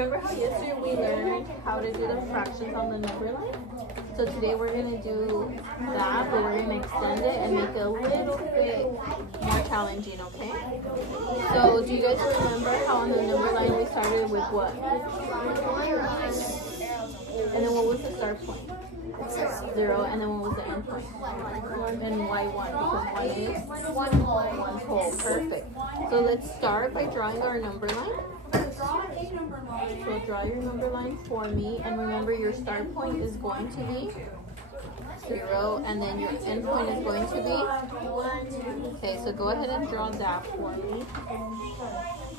remember how yesterday we learned how to do the fractions on the number line? So today we're going to do that, but we're going to extend it and make it a little bit more challenging, okay? So do you guys remember how on the number line we started with what? And then what was the start point? 0, and then what was the end point? And why 1? Because 1 is 1 whole. Perfect. So let's start by drawing our number line. So draw your number line for me, and remember your start point is going to be 0, and then your end point is going to be 1. Okay, so go ahead and draw that for me.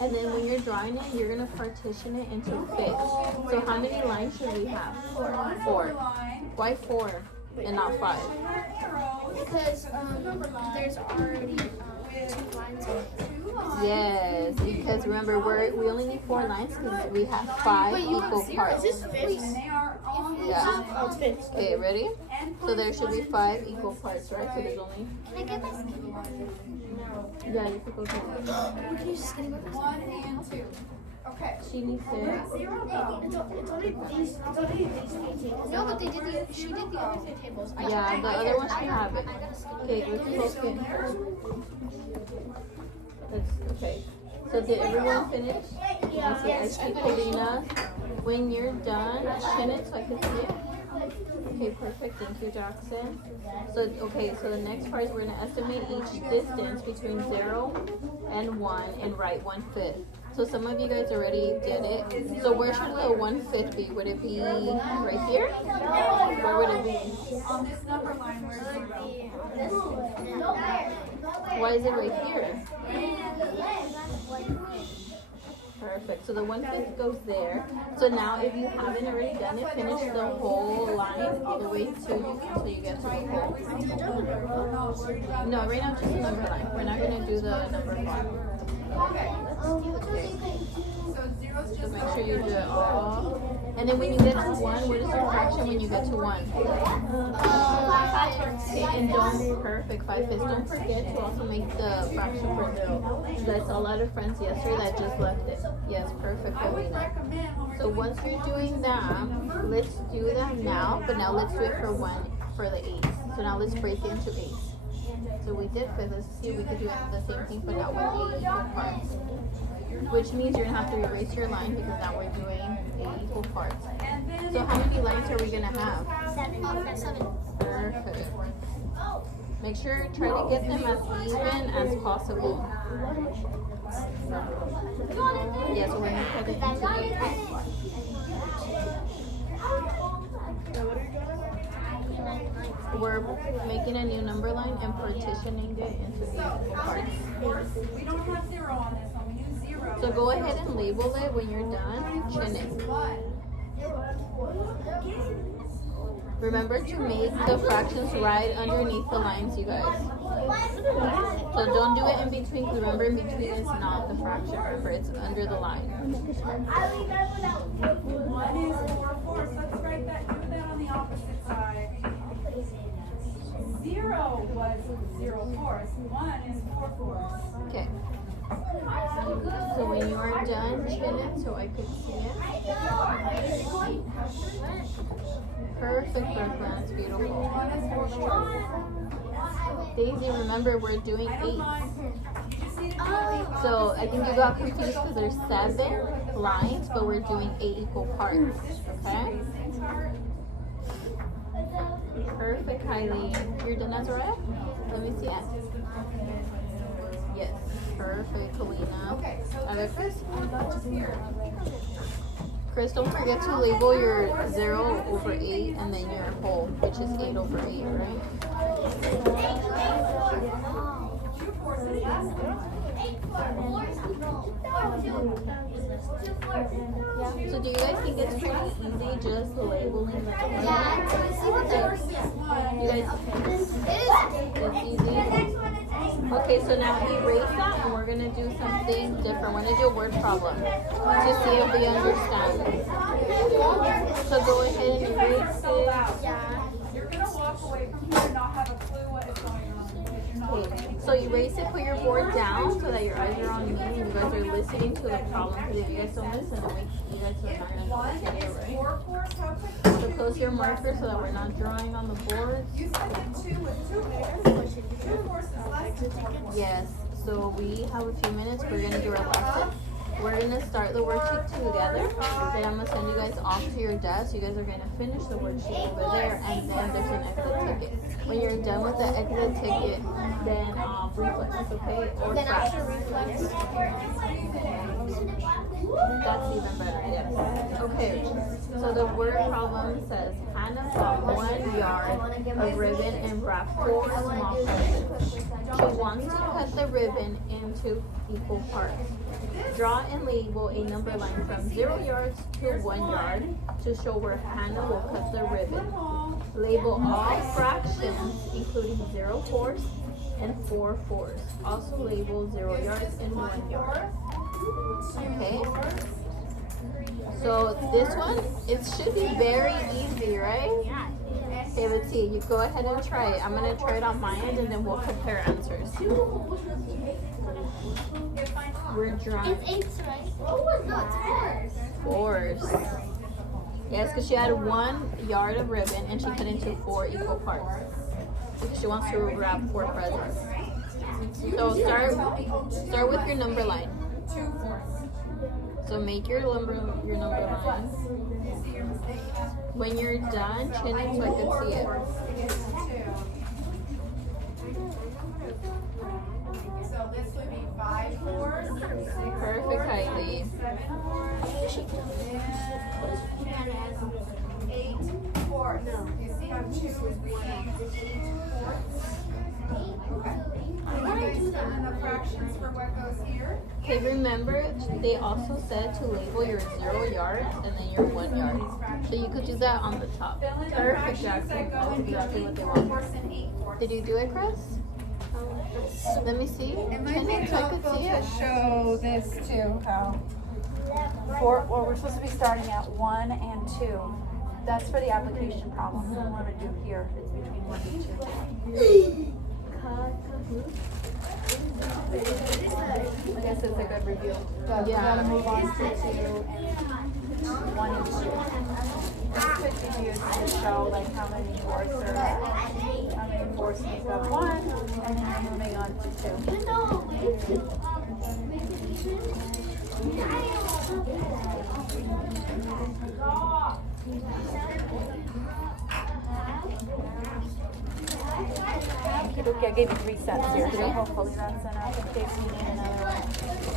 And then when you're drawing it, you're going to partition it into fifths. So how many lines should we have? 4. Why 4 and not 5? Because there's already 2 lines. Yes, because remember we only need 4 lines because we have 5 equal parts. Is this fixed? Yeah. Oh, it's fixed. Okay, ready? So there should be 5 equal parts, right? So there's only. Can I get my skinny one? Yeah, you could go get it. Can you use skinny one? 1 and 2. Okay. She needs to. It's only these 8 tables. No, but she did the other 3 tables. Yeah, the other one should have it. I got a skinny Okay, let's focus. Okay. So did everyone finish? Yeah. Yes, Polina. When you're done, chin it so I can see it. Okay, perfect. Thank you, Jackson. So the next part is we're going to estimate each distance between 0 and 1 and write 1/5. So some of you guys already did it. So where should the 1/5 be? Would it be right here? Where would it be? On this number line, where is it? Why is it right here? Perfect. So the 1/5 goes there. So now if you haven't already done it, finish the whole line all the way until you get to the hole. No, right now just the number line. We're not going to do the number line. Okay. So 0 is So just make sure you do it all. And then when you get to 1, what is your fraction when you get to 1? Okay, and don't, perfect, 5/5. Don't forget to also make the fraction for 0. I saw a lot of friends yesterday that just left it. Yes, perfect. So once you're doing that, let's do that now, but now let's do it for 1 for the 8. So now let's break it into 8. So we did 5. Let's see if we could do the same thing, but now with 8 equal parts. Which means you're going to have to erase your line because now we're doing 8 equal parts. So how many lines are we going to have? 7. Perfect. Make sure try to get them as even as possible. Yes, we're going to put it into 8. We're making a new number line and partitioning it into 8 equal parts. We don't have 0 on this one. We use 0. So go ahead and label it when you're done. Chin it. Remember to make the fractions right underneath the lines, you guys. So don't do it in between, because remember in between is not the fraction. Remember, it's under the line. 1 is 4/4. So let's write that. Do that on the opposite side. 0 was 0/4. 1 is 4/4. Okay. So when you are done, chin it so I could see it. Perfect, Brooklyn. That's beautiful. 1 is 4/4. Daisy, remember we're doing 8. You just need to do it. So I think you got confused because there's 7 lines, but we're doing 8 equal parts. Okay? Perfect, Kylie. You're done as well? Let me see it. Yes. Perfect, Kalina. Okay, so Alright, Chris? here. Chris, don't forget to label your 0/8 and then your whole, which is 8/8, right? So do you guys think it's pretty easy just labeling the numbers? You guys, it's easy? Okay, so now erase that and we're going to do something different. We're going to do a word problem to see if we understand. So go ahead and erase it. You're going to walk away from here and not have a clue what is going on. Okay, so erase it, put your board down so that your eyes are on me and you guys are listening to the problem. Because if you guys don't listen, then you guys are not going to know the video, right? So close your marker so that we're not drawing on the board. You said that 2 with 2 meters. 2 forces less than 4 forces. Yes, so we have a few minutes. We're going to do our lesson. We're going to start the worksheet together. Then I'm going to send you guys off to your desk. You guys are going to finish the worksheet over there. And then there's an exit ticket. When you're done with the exit ticket, then reflex, okay? Or Then frac. after reflex. That's even better, yes. Okay, so the word problem says Hannah bought 1 yard of ribbon and wrapped 4 small presents. She wants to cut the ribbon into equal parts. Draw and label a number line from 0 yards to 1 yard to show where Hannah will cut the ribbon. Label all fractions, including 0 fourths and 4 fourths. Also label 0 yards and 1 yard. Okay. So this one, it should be very easy, right? Okay, let's see. You go ahead and try it. I'm gonna try it on my end, and then we'll compare answers. We're drawing. It's 8, right? Oh, no, it's 4. Fours. Yes, because she had 1 yard of ribbon and she cut into 4 equal parts. Because she wants to wrap 4 presents. So start with your number line. 2 fourths. So make your number line. When you're done, chin it so I can see it. So this would be 5 fourths. Perfect, Kylie. 7 fourths. And 8 fourths. You see how 2 is being 8 fourths? Okay. And then the fractions for what goes here. Okay, remember, they also said to label your 0 yards and then your 1 yard. So you could do that on the top. Fill in the Perfect, fractions Jackson. that go That's in exactly what between they 4 want. fourths and 8 fourths. Did you do it, Chris? Let me see. It might Chin be it so I could helpful see to it. show this too, how we're supposed to be starting at 1 and 2. That's for the application problem. We want to do here. It's between 1 and 2. I guess it's a good review. But we gotta move on to 2 and 1 and 2. This could be used to show like how many fourths make up 1, and then you're moving on to 2. Okay, I gave you 3 sets here, so hopefully that's enough in case you need another one.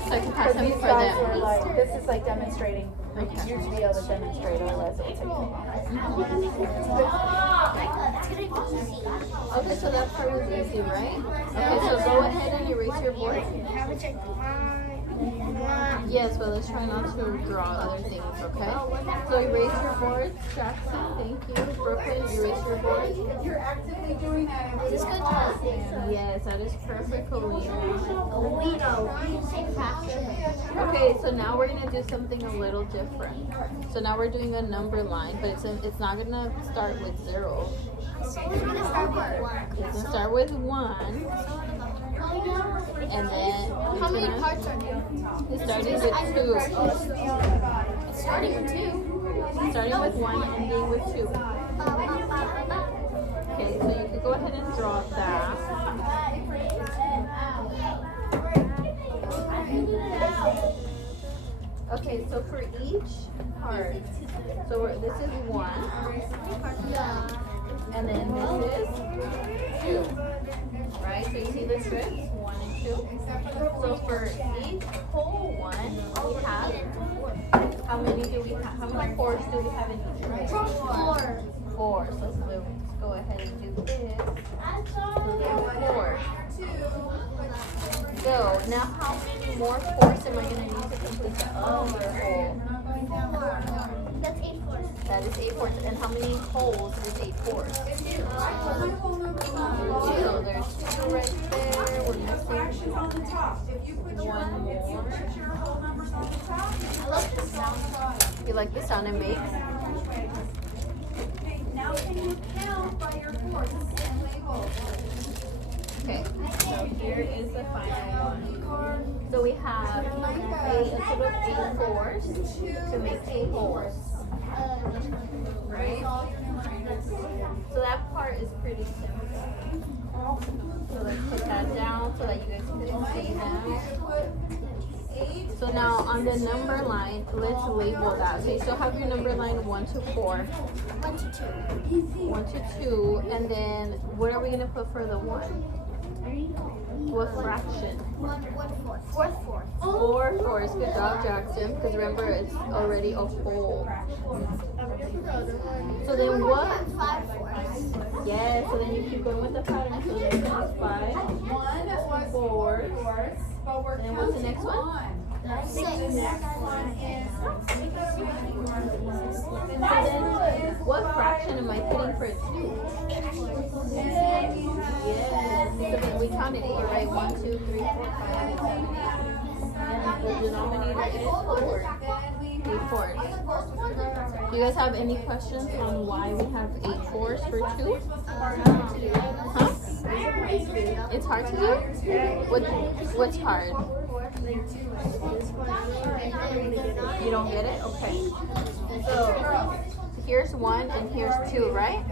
So I can pass Because them these for guys were them. like, this is like demonstrating. Like Okay. you to be able to demonstrate, otherwise it would take too long. Okay, so that part was easy, right? Okay, so go ahead and erase your board. Yes, but let's try not to draw other things, okay? So erase your board. Jackson, thank you. Brooklyn, erase your board. You're actively doing that. And Is this good job? Yes, that is perfect, Colleen. Okay. Okay, so now we're gonna do something a little different. So now we're doing a number line, but it's not gonna start with 0. It's gonna start with 1, and then How many parts are there? it's starting with 2. It's starting with 2. Starting with 1, ending with 2. Okay, so you could go ahead and draw that. Okay, so for each part, so this is 1, and then this is 2, right? So you see the strips, 1 and 2. So for each whole one, we have, how many do we have? How many fours do we have in each one? 4. So let's go ahead and do this. So there's 4. So now how many more fours am I going to use to complete the other hole? That's 8 fours. That is 8 fours. And how many holes is 8 fours? 2. So there's 2 right there. We're missing Fractions on the top. If you put your 1 if you more. put your whole numbers on the top, I love this sound. You like the sound it makes? okay, now can you count by your fourths and label? Okay, so here is the final one. So we have a total of 8 fours to make 8 holes. Right? So that part is pretty simple. So let's put that down so that you guys can see that. So now on the number line, let's label that. Okay, so have your number line 1 to 4. 1 to 2. 1 to 2, and then what are we gonna put for the 1? What fraction? 4 4 fours. Good job, Jackson. Because remember, it's already a whole. So then what? 5 4. Yeah. So then you keep going with the pattern. So then it's 5 was 4. but we're And what's the next one? The next one is So then, what fraction am I putting for 2? Yes. So then we counted 8, right? 1, 2, 3, 4, 5, 6, 7, 8. And the denominator is 4. 8 fours. Do you guys have any questions on why we have 8 fours for 2? Huh? It's hard to do? What's hard? You don't get it? Okay. So here's 1 and here's 2, right?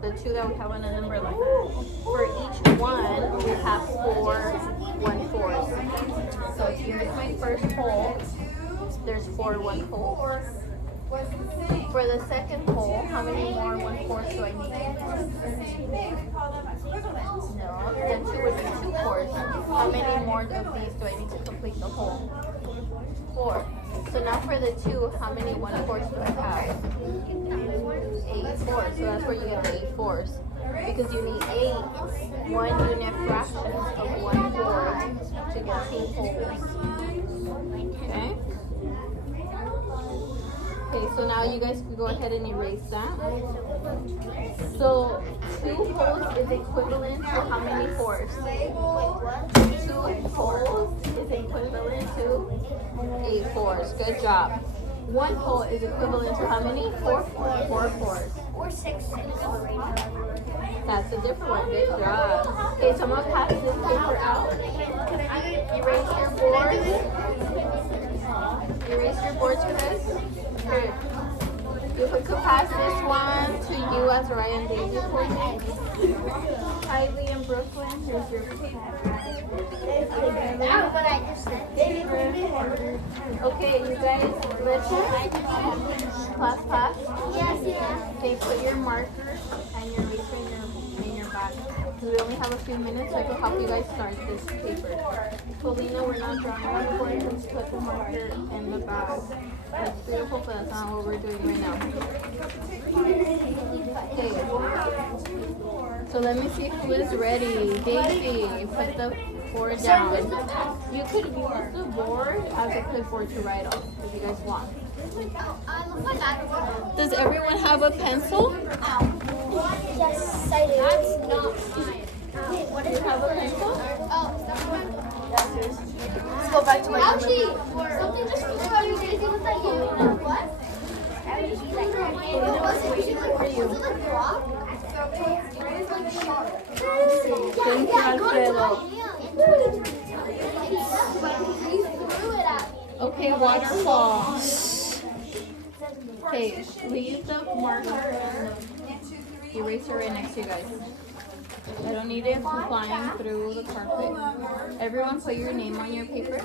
The 2 that we have on the number line. For each one, we have 4 1 4s. So here's my first hole. There's 4 1 holes. For the second hole, how many more 1 4s do I need? No, then 2 would be 2 4s. How many more of these do I need to complete the hole? 4. So now for the 2, how many 1 4s do I have? 8 4s. So that's where you get the 8 4s. Because you need 8 1-unit fractions of 1 4 to get 2 holes. Okay? Okay, so now you guys can go ahead and erase that. So 2 holes is equivalent to how many 4s? 2 holes is equivalent to 8 4s. Good job. 1 hole is equivalent to how many? 4 4s. Or 6. That's a different one. Good job. Okay, so I'm going to pass this paper out. Erase your boards. Erase your boards, you guys. Here. You could pass this one to you as Ryan Daisy for me. Kylie and Brooklyn, here's your paper. But I just said. Okay, you guys, let's class. Yes. Okay, put your markers and your eraser in your bag. We only have a few minutes, so I can help you guys start this paper. Paulina, we're not drawing anymore. Let's put the marker in the bag. That's beautiful, but that's not what we're doing right now. Okay. So let me see who is ready. Daisy, put the board down. You could use the board as a clipboard to write on if you guys want. Does everyone have a pencil? Yes, I do. That's not mine. Do you have a pencil? That's yours. Let's go back to my something just flew out of Daisy. Was that you? What? Thank you, Alfredo. Okay, waterfall. Okay, leave the marker and the eraser right next to you guys. I don't need it flying through the carpet. Everyone put your name on your paper.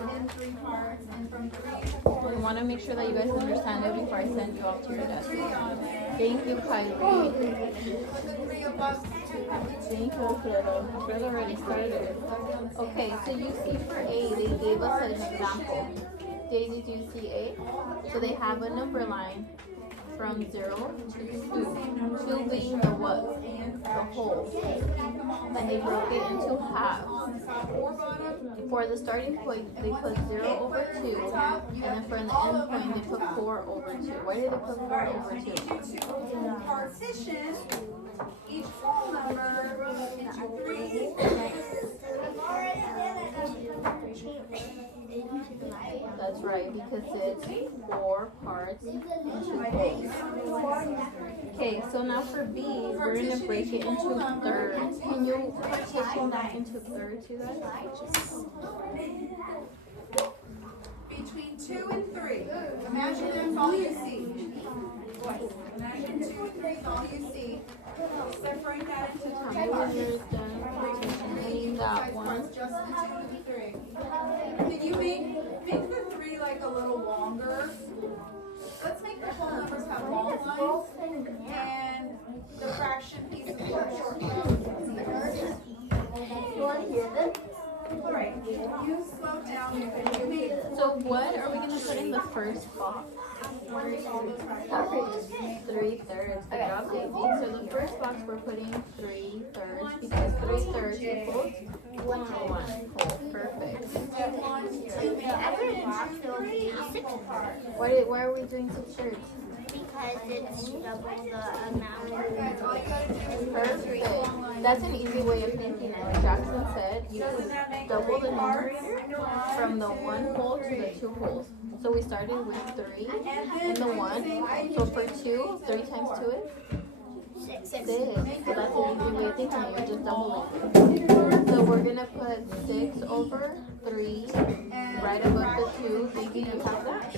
I want to make sure that you guys understand it before I send you off to your desk. Thank you, Kylie. Thank you, Alfredo. Alfredo already started. Okay, so you see for A, they gave us an example. Daisy, do you see A? So they have a number line from 0 to 2. 2 being the what? The whole. And they broke it into halves. For the starting point, they put 0 over 2. And then for the end point, they put 4 over 2. Why did they put 4 over 2? Partition each whole number into 3. That's right, because it's 4 parts and 2 wholes. Okay, so now for B, we're going to break it into thirds. Can you partition that into thirds, you guys? Between 2 and 3. Imagine that's all you see. Imagine 2 and 3 is all you see. Separate that into Tell 3 me when parts. you're done partitioning that one. Just the 2 and the 3. Can you make the 3 like a little longer? Let's make the whole numbers have long lines and the fraction pieces have short lines. You want to hear this? Alright, you slow down. You made So what are we going to put in the first box? 3 thirds. 3 thirds. Good job, Daisy. So the first box we're putting 3 thirds because 3 thirds equals 1 whole. Perfect. Why are we doing 6 thirds? Because it's double the amount. Perfect. That's an easy way of thinking it. Like Jackson said, you can double the numerator from the 1 whole to the 2 wholes. So we started with 3 in the 1. So for 2, 3 times 2 is 6. So that's an easy way of thinking it. You're just doubling. So we're going to put 6 over 3 right above the 2. Maybe you have that?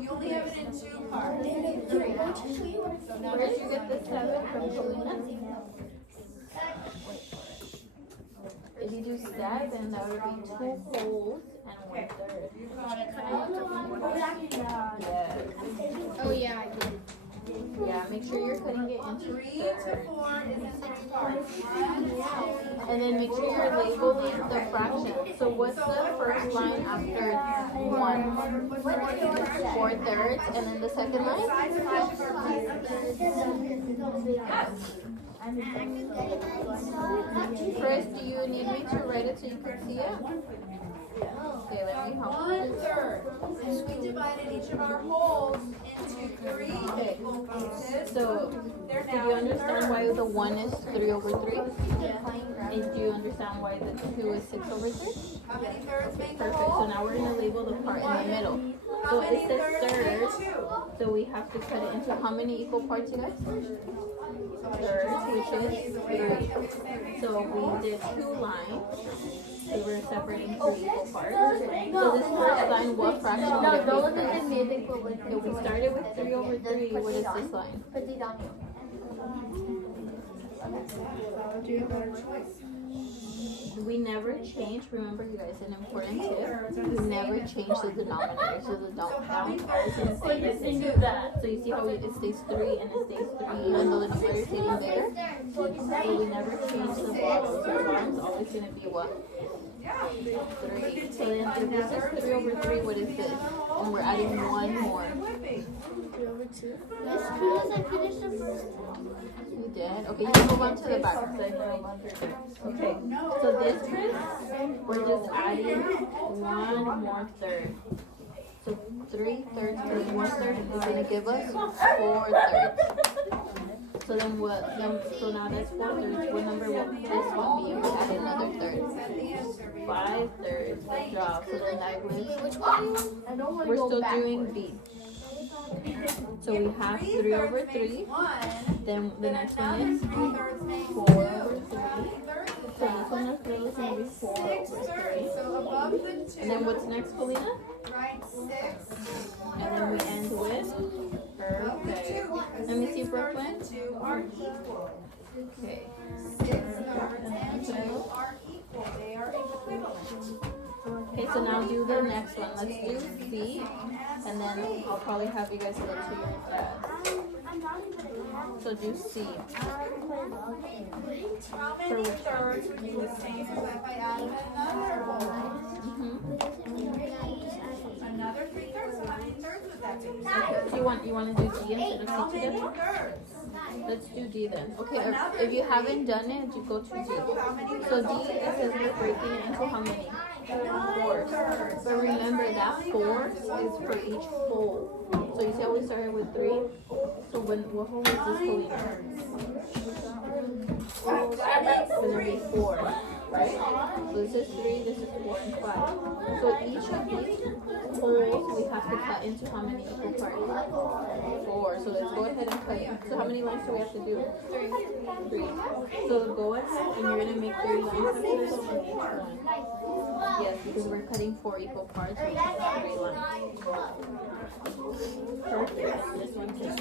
You only have it in 2 parts. Where did you get the 7 from, Selena? If you do 7, that would be 2 wholes and 1 third. Yes. Oh yeah, I did. Yeah, make sure you're cutting it into 3 to thirds. 4 is in 6 parts. And then make sure you're labeling the fraction. So what's the first line after 1? 4 thirds. And then the second line? Chris, do you need me to write it so you can see it? Okay, let me help you. 1 third. And we divided each of our wholes into 3 equal pieces. So, They're do you now understand why the 1 is 3 over 3? And do you understand why the 2 is 6 over 3? How many thirds make a Perfect. So whole? now we're going to label the part in the middle. How So many it says thirds make thirds. 2? So we have to cut it into how many equal parts, you guys? Thirds, which is 3. So we did 2 lines. So we're separating 3 equal parts. So this first line, what fraction would it be? So we started with 3 over 3. What is this line? We never change. Remember, you guys, an important tip. You never change the denominator. So the always going to stay the same. So you see how it stays 3 and it stays 3 even though the numerator is getting bigger? So we never change the bottom. So the bottom's always going to be what? 3. So then if this is 3 over 3, what is this? And we're adding 1 more. That's because I finished the first one. You did? Okay, you can move on to the back. Okay, so this Chris, we're just adding 1 more third. So 3 thirds plus 1 third is going to give us 4 thirds. So then what? So now that's 4 thirds. What number will this one be? We add another third. 5 thirds. Good job. So then that was. We're still doing B. So we have 3 over 3. Then the next one is 4 over 3. So this one is going to be 4 over 3. And then what's next, Paulina? And then we end with perfect. Let me see, Brooklyn. Okay. Okay, so now do the next one. Let's do C, and then I'll probably have you guys go to your class. So do C. How many thirds would be the same as if I added another whole? Another 3 thirds? How many thirds would that be? Okay, so you want to do D instead of How C many together? thirds? Let's do D then. Okay, if you haven't done it, you go to D. How many So thirds? D, it says we're breaking it into how many? 4. But remember that 4 is for each whole. So you see how we started with 3? So what whole is this Paulina? It's going to be 4. right? So this is 3, this is 4, and 5. So each of these holes we have to cut into how many equal parts? 4. So let's go ahead and cut it. So how many lines do we have to do? 3. So go ahead and you're gonna make 3 lines of this on each one. Yes, because we're cutting 4 equal parts, which is 3 lines. Perfect. This one too.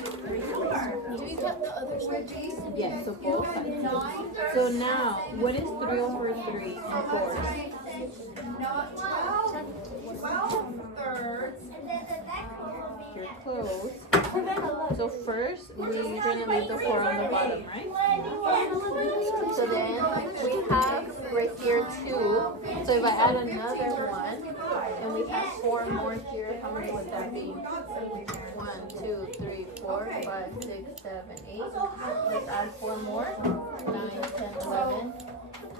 Do we cut the other side? Yes, so both sides. So now, what is 3 over 3 and 4? 12 thirds. You're close. So first, we're gonna leave the 4 on the bottom, right? So then we have right here 2. So if I add another one, and we have 4 more here, how many would that be? 1, 2, 3, 4, 5, 6, 7, 8. Let's add 4 more. 9, 10, 11.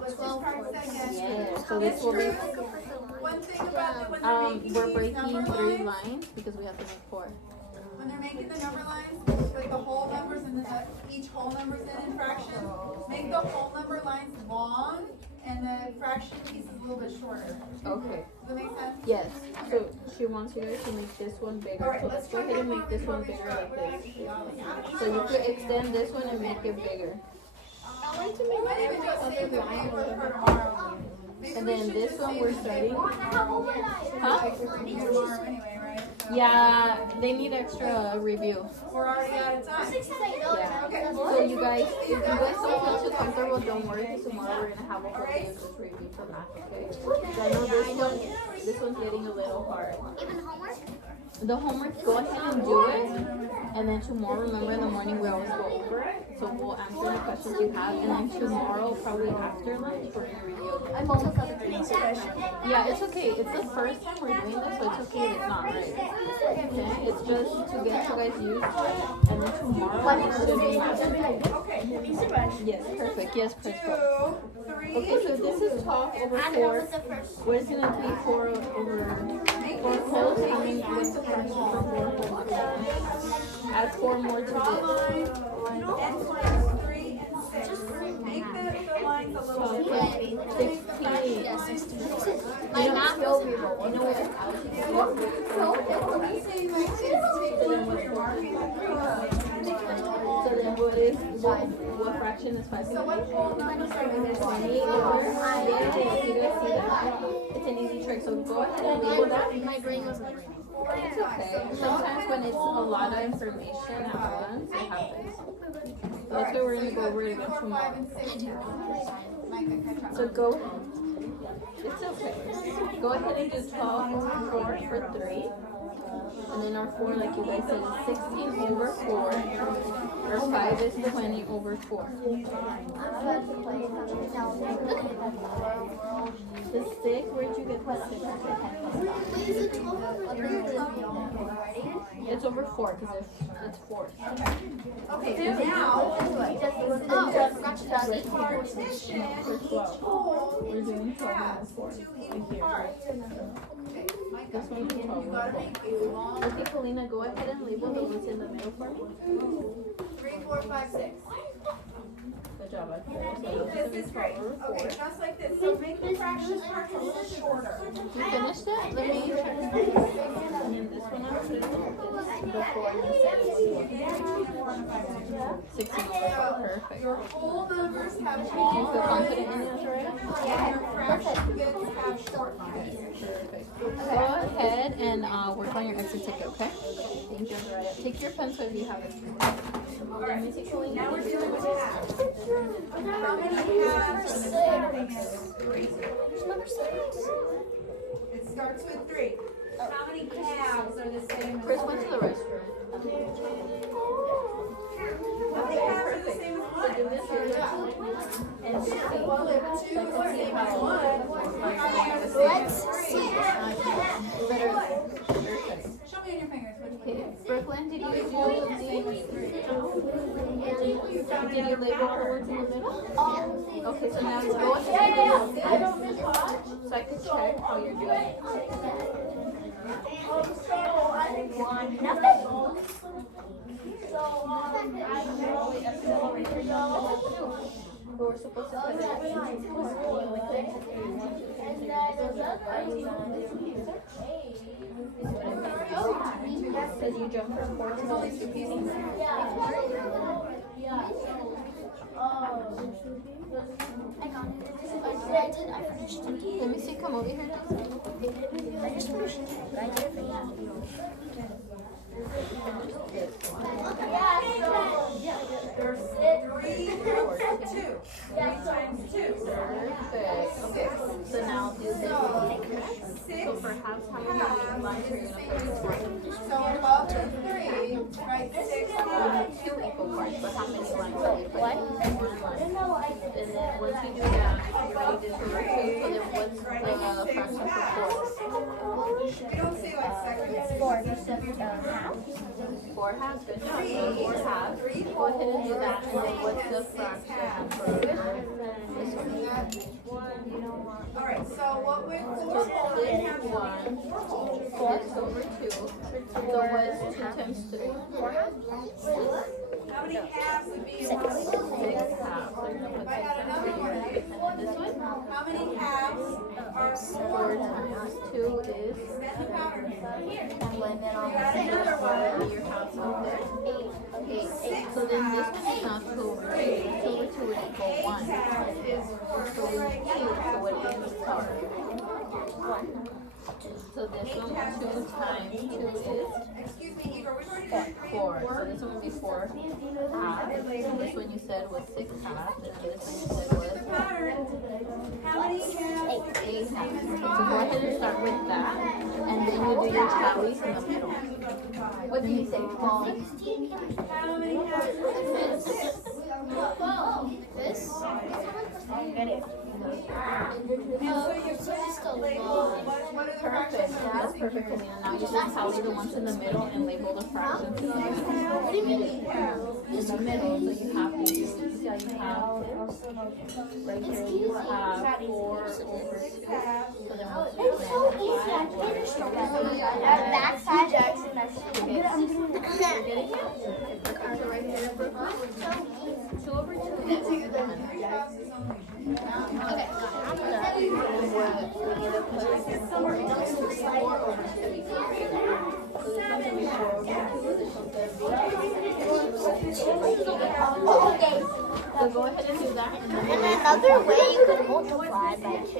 Let's just practice that again. Yeah. So this will be. One thing about it when they're making We're these breaking number 3 lines, lines because we have to make 4. when they're making the number lines, like the whole numbers and each whole number's in fraction, make the whole number lines long and the fraction piece is a little bit shorter. Okay. Does that make sense? Yes. So she wants you guys to make this one bigger. So let's go ahead and make this one bigger like this. So you could extend this one and make it bigger. I like to We make might even just save the paper for tomorrow. Maybe And we then should this just one save we're the starting. paper. Huh? Tomorrow anyway, right? So Yeah, they need extra review. we're already out of time. Yeah. Okay. So you guys, if you guys don't feel too comfortable, don't worry. Because tomorrow we're gonna have a whole day of just review for math, okay? So I know this one's getting a little hard. Even homework? The homework, go ahead and do it. And then tomorrow, remember in the morning we always go over it. So we'll answer the questions you have. And then tomorrow, probably after lunch, we're gonna review. I'm almost got the previous question. Yeah, it's okay. It's the first time we're doing this, so it's okay if it's not right. Okay? It's just to get you guys used to it. And then tomorrow, it should be math. Yes, perfect. Yes, Chris. 2, 3. Okay, so this is 12 over 4. What is gonna be 4 over 4 holes? I mean, what's the fraction for 4 holes? Add 4 more to this. X lines 3 and 6. Make the lines a little shorter. 16. Yes, 16. My math will be low. You know what? So then what fraction is 5? So what whole numbers are we missing? 20 over. Yeah, you guys see that? It's an easy trick. So go ahead and label that. My brain wasn't working. It's okay. Sometimes when it's a lot of information at once, it happens. So that's why we're going to go over it again 4, 5, tomorrow. and 6. Mike, catch up. So go, it's okay. Go ahead and do 12 over 4 for 3. And then our 4, like you guys said, is 16 over 4. Our 5 is 20 over 4. The 6, where'd you get the 6? It's over 4 because it's 4. Okay, now, partition For 12. We're doing 12 over 4. 2 equal parts. Okay, Mike, This one's 12 you over gotta 4. make a long Okay, Kalina, go ahead and label the ones in the middle for me. 3, 4, 5, 6. Good job, Ed. This is great. Okay, just like this. So make the fraction parts a little shorter. You finished it? Let me check. And then this one out, put it on this before you said it was 16 over 4. Perfect. Your whole numbers have You feel long confident in this, right? and your fraction bits have short lines. Perfect. Go ahead and work on your extra ticket, okay? Thank you, Andrea. Take your pencil if you have it. Let me take Kalina. Now we're dealing with halves. How many halves are starting at 3? It starts with 3. How many halves are the same as Chris went to the 3? restroom. How many halves are the same as 1? So do this here. And 16. Well, if 2 is the same as 1, how many are the same Let's as 3? see. Literally. Perfect. Show me on your fingers which one. Okay, Brooklyn, did you do did you label the words in the middle? Okay, so now go ahead and do this so I can check how you're doing. But we're supposed to put it in. Because you jump from 4 to 6 repeating. I finished it. Let me see, come over here. I just finished it. But I did it for you. There's 3 times 2. 3 times 2. Perfect. Okay, so now do this. So for halves, how many lines are you going to put? So above the 3, write 6 times. 2 equal parts, but how many lines are you putting? 1 line. And then once you do that, you already did for 2, so then what's the fraction for 4? We don't say like seconds. 4 halves, good job. So 4 halves. Go ahead and do that, and then what's the fraction for this one? Alright, so what would So 4 whole split have 1, 6 over 2. So what's 2 times 3? How many halves would be in 6 one? halves. So you're going to put I got another one. this one. How many halves are 4 times 2 is, Matthew Powder? and then on Got another one. your house over there. 8. So then this one is not 2 over 2. 2 over 2 would equal 1. Halves is So we 2, so what is the power? So this one, 2 times 2 is excuse me, Igor, we've already done 3 4. and 4. So this one would be 4 halves. This one you said was 6 halves. And this one you said was Powder. How many halves? 8 halves. So go ahead and start with that. And then you do your tallies in the middle. What do you say? 12. How many halves is 6? This? And so you put label, what are the Perfect. fractions? That's perfect, Kalina. Now you just tally the ones in the middle and label the fractions in the middle. What do you mean? In the middle, so you have to use, yeah, you have right here, you have 4 over 2. So then what's your It's so easy. I finished it. Backside Jackson. You're getting it? So right here, Brooklyn. 2 over 2 is 100. Okay. Okay. So go ahead and do that. And then And another way you could multiply by 2.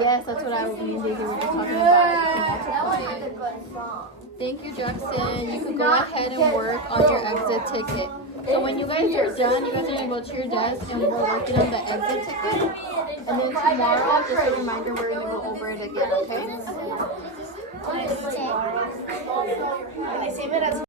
yes, that's what I was me and Daisy were just talking about. That was like a good song. Thank you, Jackson. You could go ahead and work on your exit ticket. So when you guys are done, you guys are going to go to your desk and we're working on the exit ticket. And then tomorrow, just a reminder, we're going to go over it again, okay? Can I save it as